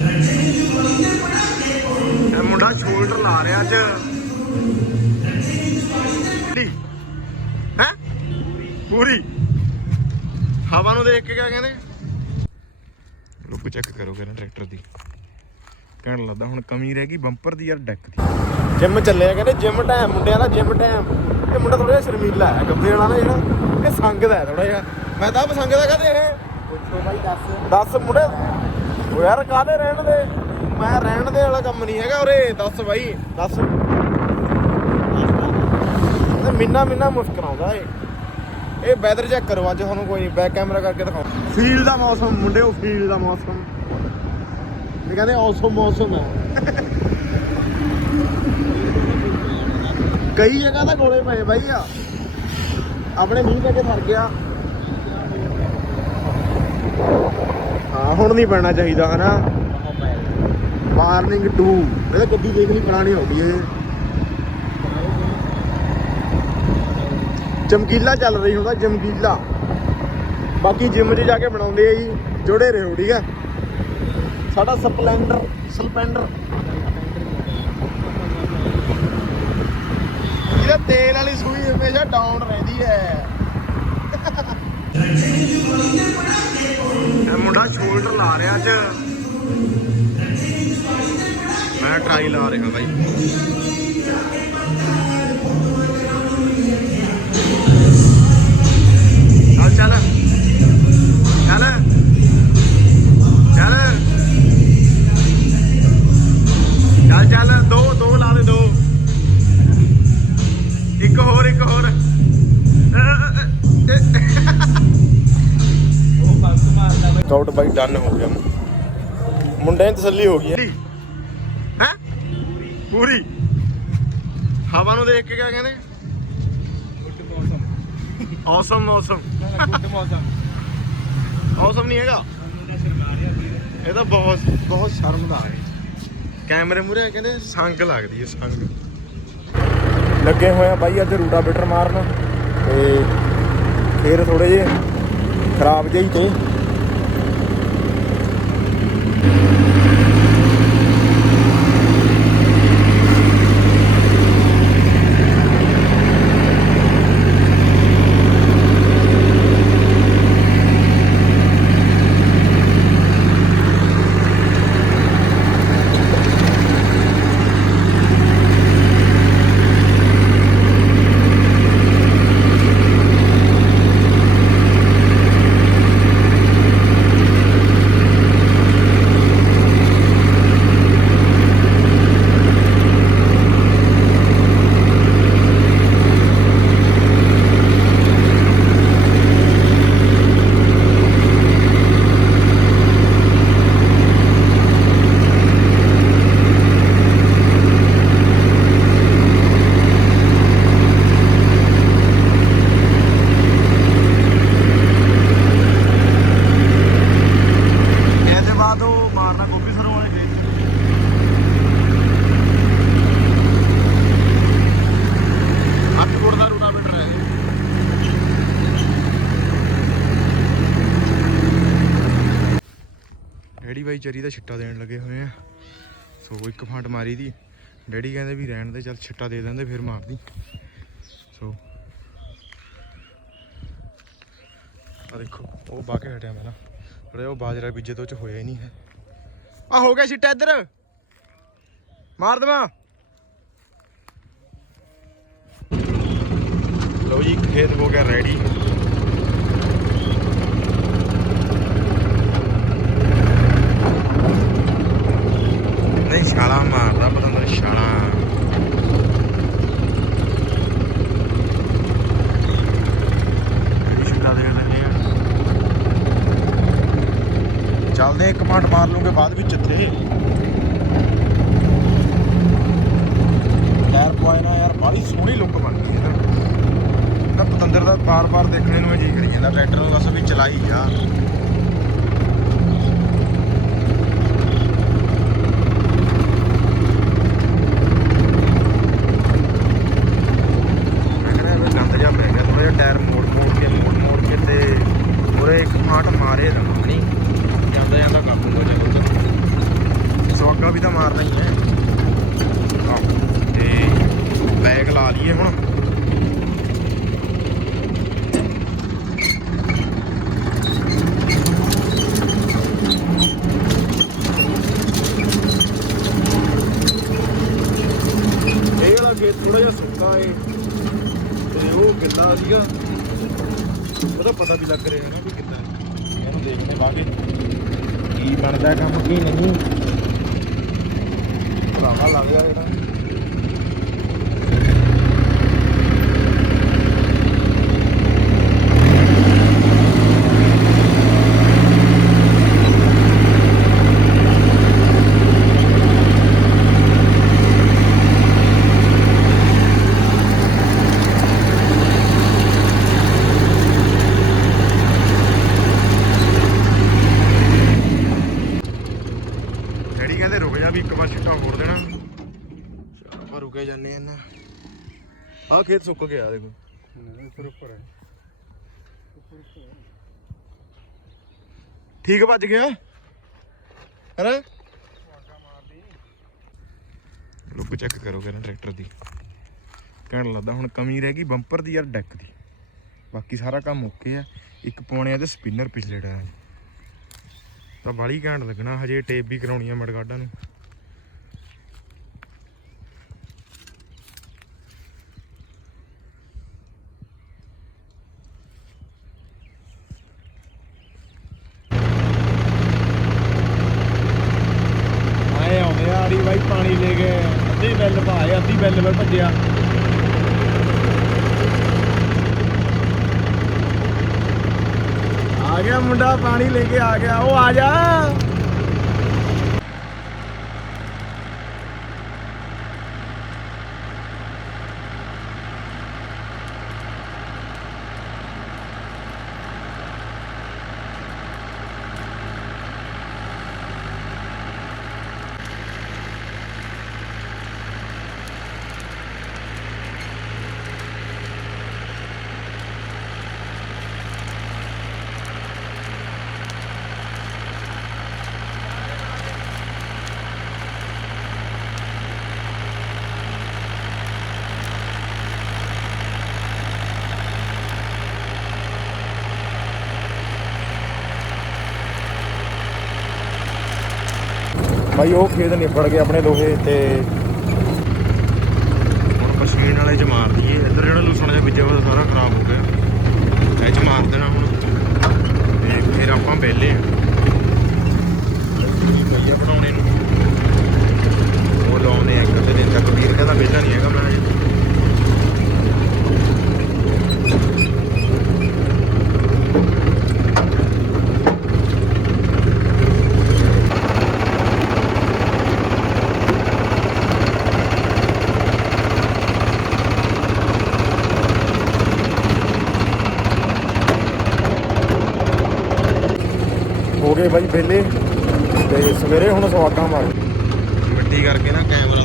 ਇਹ ਮੁੰਡਾ ਸ਼ੋਲਡਰ ਲਾ ਰਿਹਾ ਅੱਜ। ਹੈ? ਪੂਰੀ। ਹਵਾ ਨੂੰ ਦੇਖ ਕੇ ਕਿਆ ਕਹਿੰਦੇ? ਲੁੱਕ ਚੈੱਕ ਕਰੋ ਕਹਿੰਦੇ ਟਰੈਕਟਰ ਦੀ। ਕਹਿਣ ਲੱਗਾ ਹੁਣ ਕਮੀ ਰਹਿ ਗਈ ਬੰਪਰ ਦੀ ਯਾਰ ਡੈਕ ਦੀ। ਜਿਮ ਚੱਲੇ ਆ ਕਹਿੰਦੇ ਜਿਮ ਟਾਈਮ ਮੁੰਡਿਆਂ ਦਾ ਜਿਮ ਟਾਈਮ ਇਹ ਮੁੰਡਾ ਥੋੜਾ ਜਿਹਾ ਸ਼ਰਮੀਲਾ ਹੈ ਗੱਦੇ ਵਾਲਾ ਨਾ ਜਿਹੜਾ। ਇਹ ਸੰਗਦਾ ਹੈ ਥੋੜਾ ਜਿਹਾ। ਮੈਂ ਤਾਂ ਸੰਗਦਾ ਕਹਦੇ ਇਹ? ਪੁੱਛੋ ਬਾਈ ਦੱਸ। ਦੱਸ ਮੁੰਡੇ। ਉਹ ਯਾਰ ਕਾਹਦੇ ਰਹਿਣ ਦੇ? ਮੈਂ ਰਹਿਣ ਦੇ ਵਾਲਾ ਕੰਮ ਨਹੀਂ ਹੈਗਾ ਉਰੇ। ਦੱਸ ਬਾਈ, ਦੱਸ। ਇਹ ਮਿੰਨਾ ਮਿੰਨਾ ਮੁਸਕਰਾਉਂਦਾ ਏ ਇਹ। ਵੈਦਰ ਚੈੱਕ ਕਰੋ ਅੱਜ, ਤੁਹਾਨੂੰ ਕੋਈ ਨਹੀਂ ਬੈਕ ਕੈਮਰਾ ਕਰਕੇ ਦਿਖਾਓ। ਫੀਲ ਦਾ ਮੌਸਮ ਮੁੰਡੇ ਫੀਲ ਦਾ ਮੌਸਮ। ਇਹ ਕਹਿੰਦੇ ਔਸਮ ਮੌਸਮ ਹੈ। ਕਈ ਜਗ੍ਹਾ ਤਾਂ ਗੋਲੇ ਪਏ ਬਾਈ ਆ। ਆਪਣੇ ਮੀਂਹ ਕਰਕੇ ਫਰ ਗਿਆ। ਹੁਣ ਨਹੀਂ ਪੈਣਾ ਚਾਹੀਦਾ ਹਨਾ ਵਾਰਨਿੰਗ 2 ਇਹ ਗੱਡੀ ਦੇਖ ਲਈ ਪੁਰਾਣੀ ਹੋ ਗਈ ਇਹ ਚਮਕੀਲਾ ਚੱਲ ਰਹੀ ਹੁੰਦਾ ਚਮਕੀਲਾ ਬਾਕੀ ਜਿਮ 'ਚ ਜਾ ਕੇ ਬਣਾਉਂਦੇ ਆ ਜੀ ਜੋੜੇ ਰਹੋ ਠੀਕ ਹੈ ਸਾਡਾ ਸਪਲੈਂਡਰ ਸਲਪੈਂਡਰ ਇਹਦਾ ਤੇਲ ਵਾਲੀ ਸੂਈ ਹਮੇਸ਼ਾ ਡਾਊਨ ਰਹਿੰਦੀ ਹੈ ਮੁੰਡਾ ਸ਼ੋਲਡਰ ਲਾ ਰਿਹਾ ਅੱਜ। ਮੈਂ ਟਰਾਈ ਲਾ ਰਿਹਾ ਬਾਈ। ਮਾਰਦਾ ਬਾਈ ਡਨ ਹੋ ਗਿਆ। ਮੁੰਡੇ ਦੀ ਤਸੱਲੀ ਹੋ ਗਈ ਹੈ। ਹੈ? ਪੂਰੀ? ਹਵਾ ਨੂੰ ਦੇਖ ਕੇ ਕਿਆ ਕਹਿੰਦੇ? ਗੁੱਡ ਮੌਸਮ ਔਸਮ ਮੌਸਮ ਗੁੱਡ ਮੌਸਮ ਔਸਮ ਨਹੀਂ ਹੈਗਾ? ਇਹ ਤਾਂ ਬਹੁਤ ਬਹੁਤ ਸ਼ਰਮਦਾਰ ਹੈ। ਕੈਮਰੇ ਮੂਰੇ ਕਹਿੰਦੇ ਸੰਗ ਲੱਗਦੀ ਹੈ ਸੰਗ। ਲੱਗੇ ਹੋਏ ਆ ਬਾਈ ਅੱਜ ਰੂਟਾ ਬੀਟਰ ਮਾਰਨ। ਤੇ ਫੇਰ ਥੋੜੇ ਜੇ ਖਰਾਬ ਜਿਹੀ ਤੇ। Thank you. ਡੈਡੀ ਚਰੀ ਦਾ ਛਿੱਟਾ ਦੇਣ ਲੱਗੇ ਹੋਏ ਆ। ਸੋ ਇੱਕ ਫਾਂਟ ਮਾਰੀ ਦੀ। ਡੈਡੀ ਕਹਿੰਦੇ ਵੀ ਰਹਿਣ ਦੇ, ਚੱਲ ਛਿੱਟਾ ਦੇ ਦਿੰਦੇ, ਫਿਰ ਮਾਰਦੀ। ਸੋ ਆ ਦੇਖੋ, ਉਹ ਬਾਕੇ ਹਟਿਆ ਮੇਰਾ ਪਰ ਉਹ ਬਾਜਰਾ ਬੀਜੇ ਤੋਂ ਚ ਹੋਇਆ ਹੀ ਨਹੀਂ ਹੈ। ਆ ਹੋ ਗਿਆ ਛਿੱਟਾ ਇੱਧਰ। ਮਾਰ ਦਵਾਂ। ਲਓ ਜੀ, ਖੇਤ ਹੋ ਗਿਆ ਰੈਡੀ ਨਹੀਂ ਛਾਲਾ ਮਾਰਦਾ ਪਤੰਦਰ ਛਾਲਾ। ਚੱਲਦੇ ਇੱਕ ਮਿੰਟ ਮਾਰ ਲੂਗੇ ਬਾਅਦ ਵਿੱਚ ਇੱਥੇ। ਟਾਇਰ ਪਵਾਏ ਨਾ ਯਾਰ ਬੜੀ ਸੋਹਣੀ ਲੁੱਕ ਬਣ ਗਈ ਇਹਦਾ ਤਾਂ। ਪਤੰਦਰ ਦਾ ਬਾਰ-ਬਾਰ ਦੇਖਣੇ ਨੂੰ ਜੀ ਕਰੀ ਜਾਂਦਾ ਟਰੈਕਟਰ ਨੂੰ ਬਸ ਵੀ ਚਲਾਈ ਜਾ ਮੈਂ ਕਹਿੰਦਾ ਇਹ ਗੰਦ ਜਿਹਾ ਪੈ ਗਿਆ ਥੋੜਾ ਜਿਹਾ ਟਾਇਰ ਮੋੜ ਮੋੜ ਕੇ ਮੋੜ ਮੋੜ ਕੇ ਤੇ ਉਰੇ ਇੱਕ ਫਾਟ ਮਾਰੇ ਰਮਣੀ ਜਾਂਦਾ ਜਾਂਦਾ ਕੰਮ ਹੋ ਜਾਏਗਾ ਸਵਾਗਾ ਵੀ ਤਾਂ ਮਾਰਨਾ ਹੀ ਹੈ ਆਹੋ ਤੇ ਬੈਗ ਲਾ ਲਈਏ ਹੁਣ ਇਹ ਵਾਲਾ ਗੇਟ ਸੁੱਕਾ ਏ ਤੇ ਉਹ ਗਿੱਲਾ ਸੀਗਾ? ਉਹਦਾ ਪਤਾ ਵੀ ਲੱਗ ਰਿਹਾ ਨਾ ਵੀ ਕਿੱਦਾਂ। ਇਹਨੂੰ ਦੇਖਦੇ ਬਾਗੇ ਕੀ ਬਣਦਾ ਕੰਮ ਕੀ ਨਹੀਂ। ਭਰਾਵਾ ਲੱਗ ਗਿਆ ਜਿਹੜਾ ਡੈਡੀ ਕਹਿੰਦੇ ਰੁਕ ਜਾ ਵੀ ਇੱਕ ਵਾਰ ਛਿੱਟਾ ਹੋਰ ਦੇਣਾ ਚਲ ਆਪਾਂ ਰੁਕੇ ਜਾਂਦੇ ਆ ਨਾ ਆਹ ਖੇਤ ਸੁੱਕ ਗਿਆ ਦੇਖੋ। ਉੱਪਰ ਉੱਪਰ ਹੈ। ਠੀਕ ਭੱਜ ਗਿਆ? ਹੈਨਾ? ਲੁੱਕ ਚੈੱਕ ਕਰੋ ਕਹਿੰਦਾ ਟਰੈਕਟਰ ਦੀ। ਕਹਿਣ ਲੱਗਦਾ ਹੁਣ ਕਮੀ ਰਹਿ ਗਈ ਬੰਪਰ ਦੀ ਯਾਰ ਡੈਕ ਦੀ। ਬਾਕੀ ਸਾਰਾ ਕੰਮ ਓਕੇ ਆ। ਇੱਕ ਪਾਉਣੇ ਆ ਤੇ ਸਪਿਨਰ ਪਿਛਲੇ ਟਾਇਰ। ਤਾਂ ਬਾਲੀ ਘੈਂਟ ਲੱਗਣਾ ਹਜੇ ਟੇਪ ਵੀ ਕਰਾਉਣੀ ਆ ਮੜਗਾਡਾਂ ਨੂੰ ਆਏ ਆਉਂਦੇ ਆ ਆੜੀ ਬਾਈ ਪਾਣੀ ਲੈ ਕੇ ਅੱਧੀ ਬੈਲ ਭਾਏ ਅੱਧੀ ਭੱਜਿਆ। ਆ ਗਿਆ ਮੁੰਡਾ ਪਾਣੀ ਲੈ ਕੇ ਆ ਗਿਆ। ਉਹ ਆ ਜਾ। ਭਾਈ ਉਹ ਖੇਤ ਨਿਬੜ ਗਏ ਆਪਣੇ ਲੋਹੇ ਤੇ। ਹੁਣ ਮਸ਼ੀਨ ਵਾਲੇ ਚ ਮਾਰ ਦਈਏ। ਇੱਧਰ ਜਿਹੜਾ ਲੂਸਣ ਜਿਹਾ ਬੀਜਿਆ ਹੋਇਆ, ਸਾਰਾ ਖਰਾਬ ਹੋ ਗਿਆ। ਇਹ ਚ ਮਾਰ ਦੇਣਾ ਹੁਣ। ਤੇ ਫਿਰ ਆਪਾਂ ਵਿਹਲੇ ਆ। ਭਈਆ ਬਣਾਉਣੇ ਨੂੰ ਉਹ ਲਾਉਣੇ ਆ ਇੱਕ ਅੱਧੇ ਦਿਨ ਤੱਕ ਵੀਰ ਕਹਿੰਦਾ ਵਿਹਲਾ ਨਹੀਂ ਹੈਗਾ ਮੈਂ ਅਜੇ ਹੋ ਗਏ ਬਾਈ ਵਿਹਲੇ ਤੇ ਸਵੇਰੇ ਹੁਣ ਸਵਾਗਾਂ ਮਾਰ। ਮਿੱਟੀ ਕਰਕੇ ਨਾ ਕੈਮਰਾ